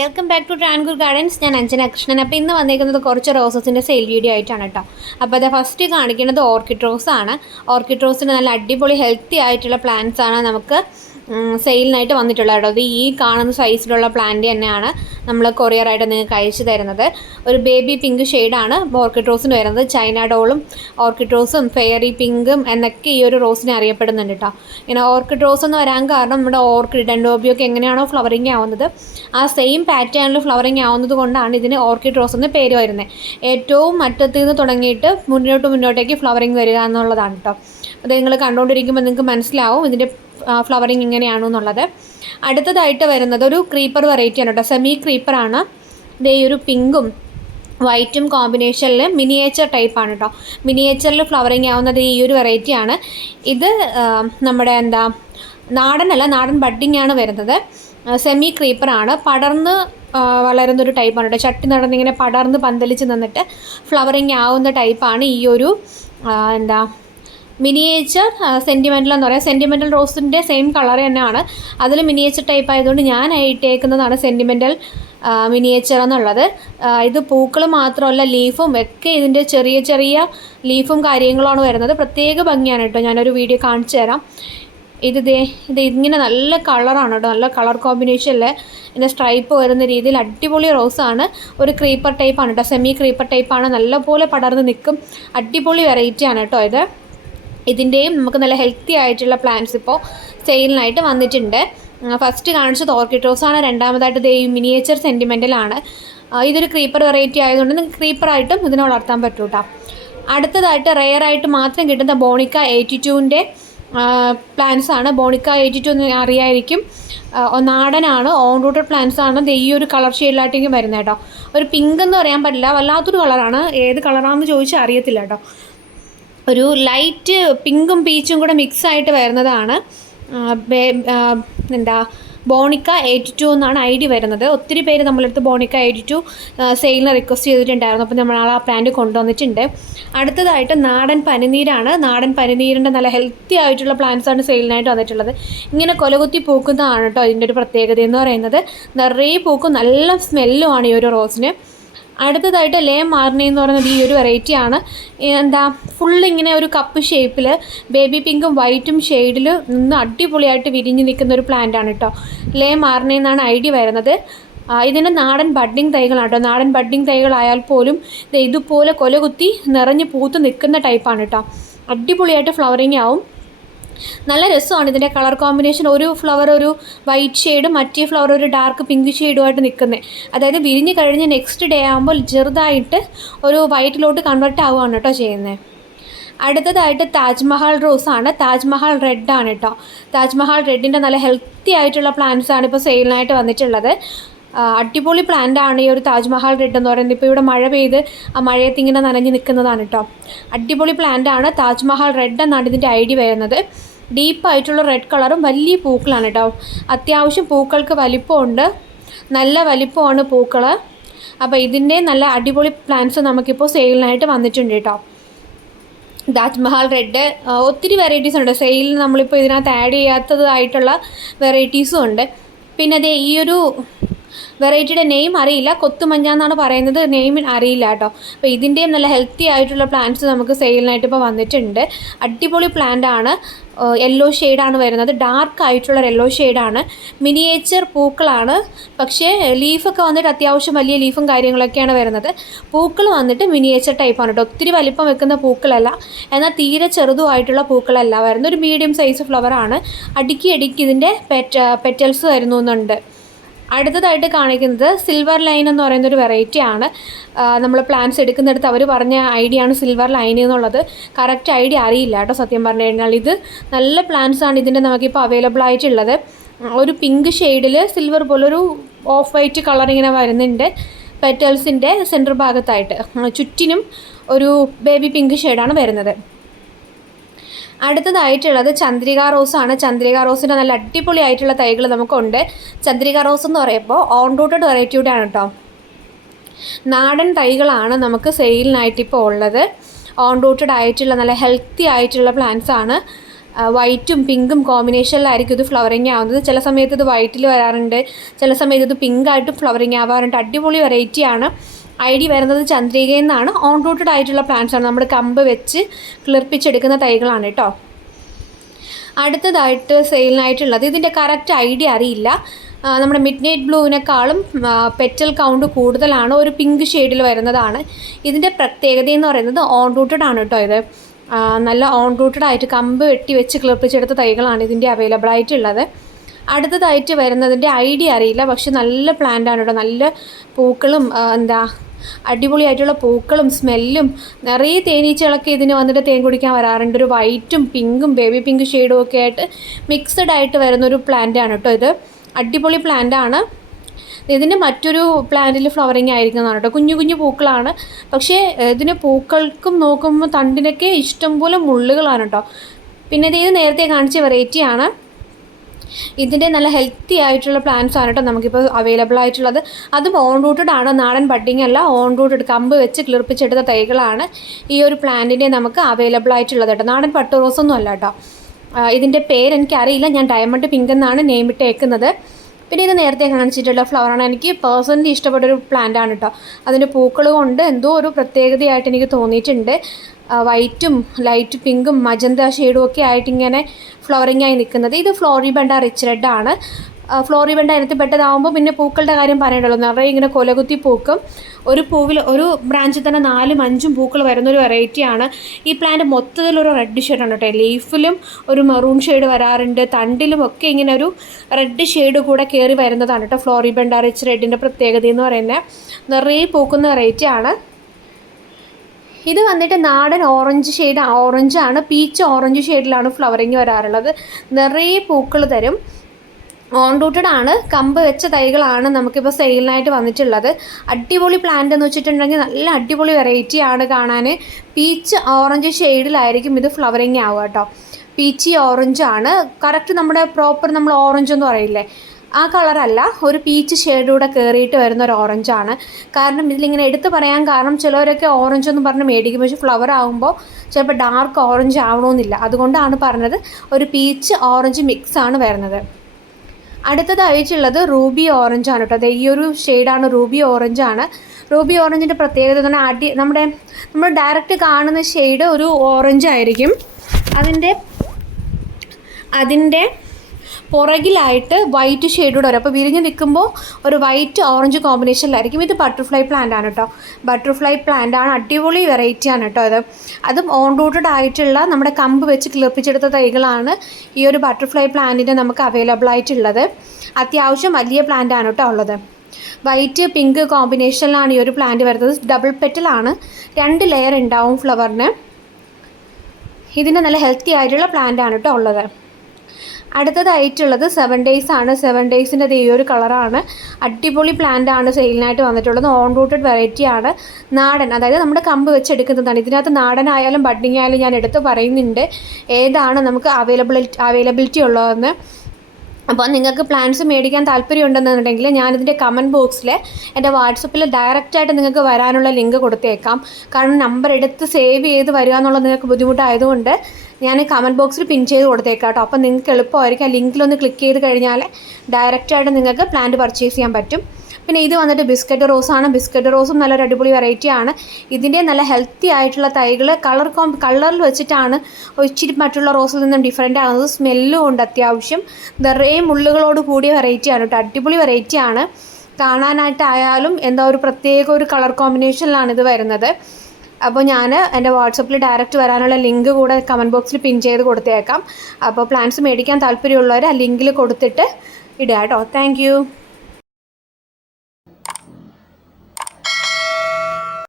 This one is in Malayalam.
Welcome back to Travancore gardens. ഞാൻ അഞ്ജന കൃഷ്ണൻ. അപ്പോൾ ഇന്ന് വന്നിരിക്കുന്നത് കുറച്ച് റോസസിൻ്റെ സെയിൽ വീഡിയോ ആയിട്ടാണ് കേട്ടോ. അപ്പോൾ അത് ഫസ്റ്റ് കാണിക്കുന്നത് ഓർക്കിഡ് റോസ് ആണ്. ഓർക്കിഡ് റോസിന് നല്ല അടിപൊളി ഹെൽത്തി ആയിട്ടുള്ള പ്ലാന്റ്സ് ആണ് നമുക്ക് സെയിലിനായിട്ട് വന്നിട്ടുള്ളത് കേട്ടോ. അത് ഈ കാണുന്ന സൈസിലുള്ള പ്ലാന്റ് തന്നെയാണ് നമ്മൾ കൊറിയറായിട്ട് നിങ്ങൾക്ക് അയച്ചു തരുന്നത്. ഒരു ബേബി പിങ്ക് ഷെയ്ഡാണ് ഓർക്കിഡ് റോസിന് വരുന്നത്. ചൈന ഡോളും ഓർക്കിഡ് റോസും ഫെയറി പിങ്കും എന്നൊക്കെ ഈ ഒരു റോസിനെ അറിയപ്പെടുന്നുണ്ട് കേട്ടോ. ഇങ്ങനെ ഓർക്കിഡ് റോസ് എന്ന് വരാൻ കാരണം നമ്മുടെ ഓർക്കിഡ് ഡെൻഡോബിയൊക്കെ എങ്ങനെയാണോ ഫ്ലവറിങ് ആവുന്നത് ആ സെയിം പാറ്റേണിൽ ഫ്ലവറിങ് ആവുന്നത് കൊണ്ടാണ് ഇതിന് ഓർക്കിഡ് റോസ് എന്ന് പേര് വരുന്നത്. ഏറ്റവും അറ്റത്ത് നിന്ന് തുടങ്ങിയിട്ട് മുന്നോട്ടേക്ക് ഫ്ലവറിങ് വരിക എന്നുള്ളതാണ് കേട്ടോ. അത് നിങ്ങൾ കണ്ടുകൊണ്ടിരിക്കുമ്പോൾ നിങ്ങൾക്ക് മനസ്സിലാവും ഇതിൻ്റെ ഫ്ലവറിങ് ഇങ്ങനെയാണെന്നുള്ളത്. അടുത്തതായിട്ട് വരുന്നത് ഒരു ക്രീപ്പർ വെറൈറ്റിയാണ് കേട്ടോ. സെമി ക്രീപ്പറാണ്. ഇതേ ഒരു പിങ്കും വൈറ്റും കോമ്പിനേഷനിൽ മിനിയേച്ചർ ടൈപ്പാണ് കേട്ടോ. മിനിയേച്ചറിൽ ഫ്ലവറിങ് ആവുന്നത് ഈ ഒരു വെറൈറ്റിയാണ്. ഇത് നമ്മുടെ നാടനല്ല, നാടൻ ബഡ്ഡിങ് ആണ് വരുന്നത്. സെമി ക്രീപ്പറാണ്. പടർന്ന് വളരുന്നൊരു ടൈപ്പാണ് കേട്ടോ. ചട്ടി നടന്നിങ്ങനെ പടർന്ന് പന്തലിച്ച് നിന്നിട്ട് ഫ്ലവറിങ് ആവുന്ന ടൈപ്പാണ് ഈ ഒരു മിനിയേച്ചർ സെൻറ്റിമെൻ്റൽ എന്ന് പറയാം. സെൻറ്റിമെൻ്റൽ റോസിൻ്റെ സെയിം കളർ തന്നെയാണ്. അതിൽ മിനിയേച്ചർ ടൈപ്പ് ആയതുകൊണ്ട് ഞാൻ ഇട്ടേക്കുന്നതാണ് സെൻറ്റിമെൻ്റൽ മിനിയേച്ചർ എന്നുള്ളത്. ഇത് പൂക്കൾ മാത്രമല്ല ലീഫും ഒക്കെ ഇതിൻ്റെ ചെറിയ ചെറിയ ലീഫും കാര്യങ്ങളുമാണ് വരുന്നത്. പ്രത്യേക ഭംഗിയാണ് കേട്ടോ. ഞാനൊരു വീഡിയോ കാണിച്ചു തരാം. ഇത് ഇങ്ങനെ നല്ല കളറാണ് കേട്ടോ. നല്ല കളർ കോമ്പിനേഷനിൽ ഇതിൻ്റെ സ്ട്രൈപ്പ് വരുന്ന രീതിയിൽ അടിപൊളി റോസാണ്. ഒരു ക്രീപ്പർ ടൈപ്പാണ് കേട്ടോ. സെമി ക്രീപ്പർ ടൈപ്പാണ്. നല്ലപോലെ പടർന്ന് നിൽക്കും. അടിപൊളി വെറൈറ്റിയാണ് കേട്ടോ ഇത്. ഇതിൻ്റെയും നമുക്ക് നല്ല ഹെൽത്തി ആയിട്ടുള്ള പ്ലാന്റ്സ് ഇപ്പോൾ സെയിലിനായിട്ട് വന്നിട്ടുണ്ട്. ഫസ്റ്റ് കാണിച്ചത് ഓർക്കിഡ് റോസാണ്. രണ്ടാമതായിട്ട് ഈ മിനിയേച്ചർ സെൻറ്റിമെൻ്റലാണ്. ഇതൊരു ക്രീപ്പർ വെറൈറ്റി ആയതുകൊണ്ട് നിങ്ങൾക്ക് ക്രീപ്പറായിട്ടും ഇതിനെ വളർത്താൻ പറ്റും കേട്ടോ. അടുത്തതായിട്ട് റെയറായിട്ട് മാത്രം കിട്ടുന്ന ബോണിക്ക 82ൻ്റെ പ്ലാന്റ്സ് ആണ്. ബോണിക്ക 82 എന്ന് അറിയായിരിക്കും. നാടനാണ്. ഓൺ റൂട്ടഡ് പ്ലാന്റ്സ് ആണ്. ഈ ഒരു കളർ ഷെയ്ഡിലായിട്ടേക്കും വരുന്നത് കേട്ടോ. ഒരു പിങ്ക് എന്ന് പറയാൻ പറ്റില്ല, വല്ലാത്തൊരു കളറാണ്. ഏത് കളറാണെന്ന് ചോദിച്ചാൽ അറിയത്തില്ല കേട്ടോ. ഒരു ലൈറ്റ് പിങ്കും പീച്ചും കൂടെ മിക്സായിട്ട് വരുന്നതാണ് ബോണിക്ക 82 എന്നാണ് ID വരുന്നത്. ഒത്തിരി പേര് നമ്മളടുത്ത് ബോണിക്ക 82 സെയിലിന് റിക്വസ്റ്റ് ചെയ്തിട്ടുണ്ടായിരുന്നു. അപ്പോൾ നമ്മൾ ആ പ്ലാന്റ് കൊണ്ടുവന്നിട്ടുണ്ട്. അടുത്തതായിട്ട് നാടൻ പനിനീരാണ്. നാടൻ പനിനീരിൻ്റെ നല്ല ഹെൽത്തി ആയിട്ടുള്ള പ്ലാന്റ്സാണ് സെയിലിനായിട്ട് വന്നിട്ടുള്ളത്. ഇങ്ങനെ കൊലകുത്തി പൂക്കുന്നതാണ് കേട്ടോ ഇതിൻ്റെ ഒരു പ്രത്യേകത എന്ന് പറയുന്നത്. നിറയെ പൂക്കും, നല്ല സ്മെല്ലുമാണ് ഈ ഒരു റോസിന്. അടുത്തതായിട്ട് ലേ മാർണി എന്ന് പറയുന്നത് ഈ ഒരു വെറൈറ്റിയാണ്. ഫുള്ളിങ്ങനെ ഒരു കപ്പ് ഷേപ്പിൽ ബേബി പിങ്കും വൈറ്റും ഷെയ്ഡിൽ നിന്ന് അടിപൊളിയായിട്ട് വിരിഞ്ഞ് നിൽക്കുന്ന ഒരു പ്ലാന്റാണ് കേട്ടോ. ലേ മാർണി എന്നാണ് ID വരുന്നത്. ഇതിൻ്റെ നാടൻ ബഡ്ഡിങ് തൈകളാണ് കേട്ടോ. നാടൻ ബഡ്ഡിങ് തൈകളായാൽ പോലും ഇതുപോലെ കൊലകുത്തി നിറഞ്ഞ് പൂത്ത് നിൽക്കുന്ന ടൈപ്പാണ് കേട്ടോ. അടിപൊളിയായിട്ട് ഫ്ലവറിങ് ആവും. നല്ല രസമാണ് ഇതിൻ്റെ കളർ കോമ്പിനേഷൻ. ഒരു ഫ്ലവർ ഒരു വൈറ്റ് ഷെയ്ഡും മറ്റേ ഫ്ലവർ ഒരു ഡാർക്ക് പിങ്ക് ഷെയ്ഡുമായിട്ട് നിൽക്കുന്നത്. അതായത് വിരിഞ്ഞ് കഴിഞ്ഞ് നെക്സ്റ്റ് ഡേ ആകുമ്പോൾ ചെറുതായിട്ട് ഒരു വൈറ്റിലോട്ട് കൺവെർട്ട് ആവുകയാണ് കേട്ടോ ചെയ്യുന്നത്. അടുത്തതായിട്ട് താജ്മഹൽ റോസാണ്. താജ്മഹൽ റെഡാണ് കേട്ടോ. താജ്മഹൽ റെഡിൻ്റെ നല്ല ഹെൽത്തി ആയിട്ടുള്ള പ്ലാന്റ്സാണ് ഇപ്പോൾ സെയിലിനായിട്ട് വന്നിട്ടുള്ളത്. അടിപൊളി പ്ലാന്റാണ് ഈ ഒരു താജ്മഹൽ റെഡ് എന്ന് പറയുന്നത്. ഇപ്പോൾ ഇവിടെ മഴ പെയ്ത് ആ മഴയത്ത് ഇങ്ങനെ നനഞ്ഞ് നിൽക്കുന്നതാണ് കേട്ടോ. അടിപൊളി പ്ലാന്റാണ്. താജ്മഹൽ റെഡ് എന്നാണ് ഇതിൻ്റെ ID വരുന്നത്. ഡീപ്പായിട്ടുള്ള റെഡ് കളറും വലിയ പൂക്കളാണ് കേട്ടോ. അത്യാവശ്യം പൂക്കൾക്ക് വലിപ്പമുണ്ട്, നല്ല വലിപ്പമാണ് പൂക്കൾ. അപ്പോൾ ഇതിൻ്റെ നല്ല അടിപൊളി പ്ലാന്റ്സ് നമുക്കിപ്പോൾ സെയിലിനായിട്ട് വന്നിട്ടുണ്ട് കേട്ടോ. താജ്മഹൽ റെഡ് ഒത്തിരി വെറൈറ്റീസ് ഉണ്ട് സെയിലിന്. നമ്മളിപ്പോൾ ഇതിനകത്ത് ആഡ് ചെയ്യാത്തതായിട്ടുള്ള വെറൈറ്റീസും ഉണ്ട്. പിന്നെ ഈ ഒരു വെറൈറ്റിയുടെ നെയിം അറിയില്ല, കൊത്തുമഞ്ഞ എന്നാണ് പറയുന്നത്. നെയിം അറിയില്ല കേട്ടോ. അപ്പോൾ ഇതിൻ്റെയും നല്ല ഹെൽത്തി ആയിട്ടുള്ള പ്ലാന്റ്സ് നമുക്ക് സെയിലിനായിട്ട് ഇപ്പോൾ വന്നിട്ടുണ്ട്. അടിപൊളി പ്ലാന്റാണ്. യെല്ലോ ഷെയ്ഡാണ് വരുന്നത്. ഡാർക്ക് ആയിട്ടുള്ള യെല്ലോ ഷെയ്ഡാണ്. മിനിയേച്ചർ പൂക്കളാണ്. പക്ഷേ ലീഫൊക്കെ വന്നിട്ട് അത്യാവശ്യം വലിയ ലീഫും കാര്യങ്ങളൊക്കെയാണ് വരുന്നത്. പൂക്കൾ വന്നിട്ട് മിനിയേച്ചർ ടൈപ്പാണ് കേട്ടോ. ഒത്തിരി വലിപ്പം വെക്കുന്ന പൂക്കളല്ല, എന്നാൽ തീരെ ചെറുതുമായിട്ടുള്ള പൂക്കളല്ല വരുന്ന ഒരു മീഡിയം സൈസ് ഫ്ലവറാണ്. അടുക്കി ഇതിൻ്റെ പെറ്റൽസ് വരുന്നുണ്ട്. അടുത്തതായിട്ട് കാണിക്കുന്നത് സിൽവർ ലൈൻ എന്ന് പറയുന്നൊരു വെറൈറ്റിയാണ്. നമ്മൾ പ്ലാന്റ്സ് എടുക്കുന്നിടത്ത് അവർ പറഞ്ഞ ID ആണ് സിൽവർ ലൈൻ എന്നുള്ളത്. കറക്റ്റ് ID അറിയില്ല കേട്ടോ സത്യം പറഞ്ഞു കഴിഞ്ഞാൽ. ഇത് നല്ല പ്ലാന്റ്സാണ് ഇതിൻ്റെ നമുക്കിപ്പോൾ അവൈലബിൾ ആയിട്ടുള്ളത്. ഒരു പിങ്ക് ഷെയ്ഡിൽ സിൽവർ പോലൊരു ഓഫ് വൈറ്റ് കളർ ഇങ്ങനെ വരുന്നുണ്ട് പെറ്റൽസിൻ്റെ സെൻറ്റർ ഭാഗത്തായിട്ട്. ചുറ്റിനും ഒരു ബേബി പിങ്ക് ഷെയ്ഡാണ് വരുന്നത്. അടുത്തതായിട്ടുള്ളത് ചന്ദ്രിക റോസാണ്. ചന്ദ്രിക റോസിൻ്റെ നല്ല അടിപൊളിയായിട്ടുള്ള തൈകൾ നമുക്കുണ്ട്. ചന്ദ്രിക റോസ് എന്ന് പറയുമ്പോൾ ഓൺ റൂട്ടഡ് വെറൈറ്റിയുടെ ആണ് കേട്ടോ. നാടൻ തൈകളാണ് നമുക്ക് സെയിലിനായിട്ട് ഇപ്പോൾ ഉള്ളത്. ഓൺ റൂട്ടഡ് ആയിട്ടുള്ള നല്ല ഹെൽത്തി ആയിട്ടുള്ള പ്ലാന്റ്സ് ആണ്. വൈറ്റും പിങ്കും കോമ്പിനേഷനിലായിരിക്കും ഇത് ഫ്ലവറിങ് ആവുന്നത്. ചില സമയത്ത് ഇത് വൈറ്റിൽ വരാറുണ്ട്, ചില സമയത്ത് ഇത് പിങ്കായിട്ടും ഫ്ലവറിങ് ആവാറുണ്ട്. അടിപൊളി വെറൈറ്റിയാണ്. ID വരുന്നത് ചന്ദ്രികയിൽ നിന്നാണ്. ഓൺ റൂട്ടഡ് ആയിട്ടുള്ള പ്ലാന്റ്സ് ആണ്, നമ്മൾ കമ്പ് വെച്ച് കിളിർപ്പിച്ചെടുക്കുന്ന തൈകളാണ് കേട്ടോ. അടുത്തതായിട്ട് സെയിലിനായിട്ടുള്ളത്, ഇതിൻ്റെ കറക്റ്റ് ID അറിയില്ല. നമ്മുടെ മിഡ് നൈറ്റ് ബ്ലൂവിനേക്കാളും പെറ്റൽ കൗണ്ട് കൂടുതലാണ്, ഒരു പിങ്ക് ഷെയ്ഡിൽ വരുന്നതാണ്. ഇതിൻ്റെ പ്രത്യേകത എന്ന് പറയുന്നത് ഓൺ റൂട്ടഡ് ആണ് കേട്ടോ. ഇത് നല്ല ഓൺ റൂട്ടഡ് ആയിട്ട് കമ്പ് വെട്ടി വെച്ച് കിളിർപ്പിച്ചെടുത്ത തൈകളാണ് ഇതിൻ്റെ അവൈലബിൾ ആയിട്ടുള്ളത്. അടുത്തതായിട്ട് വരുന്നതിൻ്റെ ID അറിയില്ല, പക്ഷെ നല്ല പ്ലാന്റ് ആണ് കേട്ടോ. നല്ല പൂക്കളും അടിപൊളിയായിട്ടുള്ള പൂക്കളും സ്മെല്ലും, നിറയെ തേനീച്ചകളൊക്കെ ഇതിന് വന്നിട്ട് തേൻ കുടിക്കാൻ വരാറുണ്ട്. ഒരു വൈറ്റും പിങ്കും ബേബി പിങ്ക് ഷെയ്ഡും ഒക്കെ ആയിട്ട് മിക്സഡ് ആയിട്ട് വരുന്നൊരു പ്ലാന്റാണ് കേട്ടോ. ഇത് അടിപൊളി പ്ലാന്റാണ്. ഇതിന് മറ്റൊരു പ്ലാന്റിൽ ഫ്ലവറിങ് ആയിരിക്കുന്നതാണ് കേട്ടോ. കുഞ്ഞു കുഞ്ഞു പൂക്കളാണ്, പക്ഷേ ഇതിന് പൂക്കൾക്കും നോക്കുമ്പോൾ തണ്ടിനൊക്കെ ഇഷ്ടംപോലെ മുള്ളുകളാണ് കേട്ടോ. പിന്നെ ഇത് നേരത്തെ കാണിച്ച വെറൈറ്റിയാണ്. ഇതിൻ്റെ നല്ല ഹെൽത്തി ആയിട്ടുള്ള പ്ലാന്റ്സ് ആണ് കേട്ടോ നമുക്കിപ്പോൾ അവൈലബിൾ ആയിട്ടുള്ളത്. അതും ഓൺ റൂട്ടഡ് ആണ്, നാടൻ ബഡ്ഡിങ് അല്ല, ഓൺ റൂട്ടഡ് കമ്പ് വെച്ച് കിളിർപ്പിച്ചെടുത്ത തൈകളാണ് ഈ ഒരു പ്ലാന്റിൻ്റെ നമുക്ക് അവൈലബിൾ ആയിട്ടുള്ളത് കേട്ടോ. നാടൻ പട്ടു റോസൊന്നും അല്ല കേട്ടോ. ഇതിൻ്റെ പേരെനിക്കറിയില്ല, ഞാൻ ഡയമണ്ട് പിങ്ക് എന്നാണ് നെയിം ഇട്ടേക്കുന്നത്. പിന്നെ ഇത് നേരത്തെ കാണിച്ചിട്ടുള്ള ഫ്ലവറാണ്. എനിക്ക് പേഴ്സണലി ഇഷ്ടപ്പെട്ടൊരു പ്ലാന്റാണ് കേട്ടോ. അതിൻ്റെ പൂക്കൾ കൊണ്ട് എന്തോ ഒരു പ്രത്യേകതയായിട്ട് എനിക്ക് തോന്നിയിട്ടുണ്ട്. വൈറ്റും ലൈറ്റ് പിങ്കും മജന്ത ഷെയ്ഡും ഒക്കെ ആയിട്ട് ഇങ്ങനെ ഫ്ലവറിങ് ആയി നിൽക്കുന്നത്. ഇത് ഫ്ലോറിബണ്ട റിച്ച് റെഡ് ആണ്. ഫ്ലോറിബണ്ട ഇനത്തിൽ പെട്ടതാകുമ്പോൾ പിന്നെ പൂക്കളുടെ കാര്യം പറയണ്ടല്ലോ, നിറയെ ഇങ്ങനെ കൊലകുത്തി പൂക്കും. ഒരു പൂവിൽ ഒരു ബ്രാഞ്ചിൽ തന്നെ 4-5 പൂക്കൾ വരുന്നൊരു വെറൈറ്റിയാണ്. ഈ പ്ലാന്റ് മൊത്തത്തിലൊരു റെഡ് ഷെയ്ഡാണ് കേട്ടോ. ലീഫിലും ഒരു മെറൂൺ ഷെയ്ഡ് വരാറുണ്ട്, തണ്ടിലും ഒക്കെ ഇങ്ങനെ ഒരു റെഡ് ഷെയ്ഡ് കൂടെ കയറി വരുന്നതാണ് കേട്ടോ ഫ്ലോറിബണ്ട റിച്ച് റെഡിൻ്റെ പ്രത്യേകത എന്ന് പറയുന്നത്. നിറയെ പൂക്കുന്ന വെറൈറ്റിയാണ്. ഇത് വന്നിട്ട് നാടൻ ഓറഞ്ച് ഷെയ്ഡ്, ഓറഞ്ചാണ്, പീച്ച് ഓറഞ്ച് ഷെയ്ഡിലാണ് ഫ്ലവറിങ് വരാറുള്ളത്. നിറയെ പൂക്കൾ തരും. ഓൺ റൂട്ടഡ് ആണ്, കമ്പ് വെച്ച തൈകളാണ് നമുക്കിപ്പോൾ സെയിലിനായിട്ട് വന്നിട്ടുള്ളത്. അടിപൊളി പ്ലാന്റ് എന്ന് വെച്ചിട്ടുണ്ടെങ്കിൽ നല്ല അടിപൊളി വെറൈറ്റിയാണ് കാണാൻ. പീച്ച് ഓറഞ്ച് ഷെയ്ഡിലായിരിക്കും ഇത് ഫ്ലവറിങ് ആവുക കേട്ടോ. പീച്ചി ഓറഞ്ചാണ് കറക്റ്റ്, നമ്മുടെ പ്രോപ്പർ നമ്മൾ ഓറഞ്ച് എന്ന് പറയില്ലേ, ആ കളറല്ല, ഒരു പീച്ച് ഷെയ്ഡൂടെ കയറിയിട്ട് വരുന്ന ഒരു ഓറഞ്ചാണ്. കാരണം ഇതിലിങ്ങനെ എടുത്ത് പറയാൻ കാരണം ചിലവരൊക്കെ ഓറഞ്ച് എന്ന് പറഞ്ഞ് മേടിക്കും, പക്ഷേ ഫ്ലവർ ആകുമ്പോൾ ചിലപ്പോൾ ഡാർക്ക് ഓറഞ്ച് ആവണമെന്നില്ല. അതുകൊണ്ടാണ് പറഞ്ഞത് ഒരു പീച്ച് ഓറഞ്ച് മിക്സാണ് വരുന്നത്. അടുത്തതായിട്ടുള്ളത് റൂബി ഓറഞ്ചാണ് കേട്ടോ. അത് ഈ ഒരു ഷെയ്ഡാണ്, റൂബി ഓറഞ്ചാണ്. റൂബി ഓറഞ്ചിൻ്റെ പ്രത്യേകത എന്ന് പറഞ്ഞാൽ നമ്മൾ ഡയറക്റ്റ് കാണുന്ന ഷെയ്ഡ് ഒരു ഓറഞ്ച് ആയിരിക്കും. അതിൻ്റെ പുറകിലായിട്ട് വൈറ്റ് ഷെയ്ഡൂടെ വരും. അപ്പോൾ വിരിഞ്ഞ് നിൽക്കുമ്പോൾ ഒരു വൈറ്റ് ഓറഞ്ച് കോമ്പിനേഷനിലായിരിക്കും. ഇത് ബട്ടർഫ്ലൈ പ്ലാന്റ് ആണ് കേട്ടോ. ബട്ടർഫ്ലൈ പ്ലാന്റ് ആണ്, അടിപൊളി വെറൈറ്റിയാണ് കേട്ടോ ഇത്. അതും ഓൺ റൂട്ടഡ് ആയിട്ടുള്ള നമ്മുടെ കമ്പ് വെച്ച് കിളിർപ്പിച്ചെടുത്ത തൈകളാണ് ഈ ഒരു ബട്ടർഫ്ലൈ പ്ലാന്റിന് നമുക്ക് അവൈലബിൾ ആയിട്ടുള്ളത്. അത്യാവശ്യം വലിയ പ്ലാന്റ് ആണ് കേട്ടോ ഉള്ളത്. വൈറ്റ് പിങ്ക് കോമ്പിനേഷനിലാണ് ഈ ഒരു പ്ലാന്റ് വരുന്നത്. ഡബിൾ പെറ്റലാണ്, 2 ലെയർ ഉണ്ടാവും ഫ്ലവറിന്. ഇതിന് നല്ല ഹെൽത്തി ആയിട്ടുള്ള പ്ലാന്റ് ആണ് കേട്ടോ ഉള്ളത്. അടുത്തതായിട്ടുള്ളത് 7 days ആണ്. 7 daysൻ്റെ ഈ ഒരു കളറാണ്. അടിപൊളി പ്ലാന്റ് ആണ് സെയിലിനായിട്ട് വന്നിട്ടുള്ളത്. ഓൺ റൂട്ടഡ് വെറൈറ്റി ആണ്, നാടൻ, അതായത് നമ്മുടെ കമ്പ് വെച്ചെടുക്കുന്നതാണ്. ഇതിനകത്ത് നാടനായാലും ബഡ്ഡിങ് ആയാലും ഞാൻ എടുത്ത് പറയുന്നുണ്ട് ഏതാണ് നമുക്ക് അവൈലബിലിറ്റി ഉള്ളതെന്ന്. അപ്പോൾ നിങ്ങൾക്ക് പ്ലാൻസ് മേടിക്കാൻ താല്പര്യമുണ്ടെന്നുണ്ടെങ്കിൽ ഞാനിതിൻ്റെ കമൻറ്റ് ബോക്സിൽ എൻ്റെ വാട്സപ്പിൽ ഡയറക്റ്റായിട്ട് നിങ്ങൾക്ക് വരാനുള്ള ലിങ്ക് കൊടുത്തേക്കാം. കാരണം നമ്പർ എടുത്ത് സേവ് ചെയ്ത് വരിക എന്നുള്ളത് നിങ്ങൾക്ക് ബുദ്ധിമുട്ടായതുകൊണ്ട് ഞാൻ കമൻറ്റ് ബോക്സിൽ പിൻ ചെയ്ത് കൊടുത്തേക്കാം കേട്ടോ. അപ്പോൾ നിങ്ങൾക്ക് എളുപ്പമായിരിക്കും. ആ ലിങ്കിലൊന്ന് ക്ലിക്ക് ചെയ്ത് കഴിഞ്ഞാൽ ഡയറക്റ്റായിട്ട് നിങ്ങൾക്ക് പ്ലാന്റ് പർച്ചേസ് ചെയ്യാൻ പറ്റും. പിന്നെ ഇത് വന്നിട്ട് ബിസ്ക്കറ്റ് റോസാണ്. ബിസ്ക്കറ്റ് റോസും നല്ലൊരു അടിപൊളി വെറൈറ്റിയാണ്. ഇതിൻ്റെ നല്ല ഹെൽത്തി ആയിട്ടുള്ള തൈകൾ കളറിൽ വെച്ചിട്ടാണ് ഇച്ചിരി മറ്റുള്ള റോസിൽ നിന്നും ഡിഫറെൻ്റ് ആകുന്നത്. സ്മെല്ലും ഉണ്ട് അത്യാവശ്യം. നിറയെ മുള്ളുകളോട് കൂടിയ വെറൈറ്റിയാണ് കേട്ടോ. അടിപൊളി വെറൈറ്റിയാണ്. കാണാനായിട്ടായാലും ഒരു പ്രത്യേക ഒരു കളർ കോമ്പിനേഷനിലാണ് ഇത് വരുന്നത്. അപ്പോൾ ഞാൻ എൻ്റെ വാട്സപ്പിൽ ഡയറക്റ്റ് വരാനുള്ള ലിങ്ക് കൂടെ കമൻറ്റ് ബോക്സിൽ പിൻ ചെയ്ത് കൊടുത്തേക്കാം. അപ്പോൾ പ്ലാൻസ് മേടിക്കാൻ താല്പര്യമുള്ളവർ ആ ലിങ്കിൽ കൊടുത്തിട്ട് ഇടുക കേട്ടോ. താങ്ക്